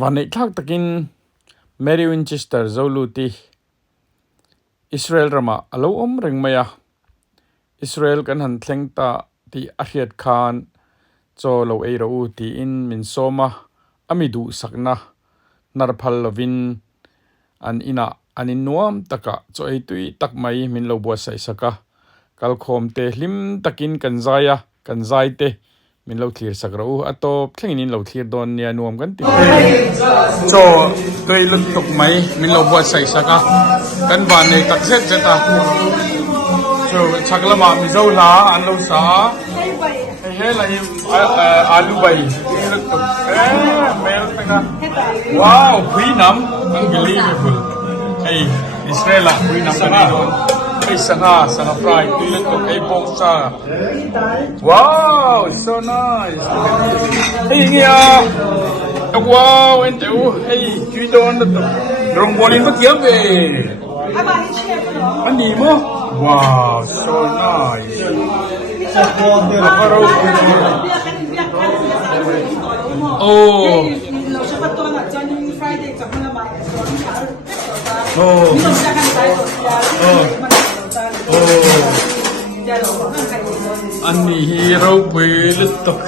วันนี้ทักตะกินเมริวินเชสเตอร์โซลูตีอิสราเอลรามาอโลอมเริงมายาอิสราเอลกันหันเทงตาที่อาเฮียดคานโจโลเอรูที่อินมินโซมาอามิดูสักนะนารพัลลวินอันอินาอันอินนวมตะกะโจไอตุยตักไม่มินโลบัวใส่สักะกัลโคมเตลิมตะกินกันใจกันใจเตมินเราเคลียร์สักเราอัตโตเพ่งนินเราเคลียร์โดนเนี่ยนวมกันติโจตัวลุกตกไหมมินเราบวชใส่สักกันบ้านในตักเสร็จจะตาโจชักละมามิเจ้าลาอันเราสาเฮ้ยอะไรอาลูใบลุกตกเมลต์นะว้าวคุยน้ำ unbelievable ไออิสราเอลคุยน้ำกันนี่โดนไอ้สังหาฟรายตุยลุกตกไอ้โบกซ่าว้าว so nice เฮ้ยเงี้ยว้าวเอ็นเตอเฮ้ยคุยโดนแล้วตรงบอลนี่มันเกี่ยวไปอันนี้มั้งว้าว so nice โอ้โอ้อันนี้ฮีโร่เวลตก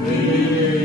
We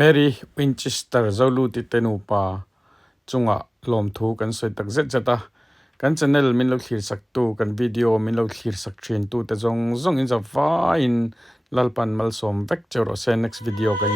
Mary Winchester zolu ti tenupa chunga lom thu kan soi tak zet zeta kan channel min lo thlir sak tu kan video min lo thlir sak thin tu te zong in zawa in lalpan malsom vek chero se next video kan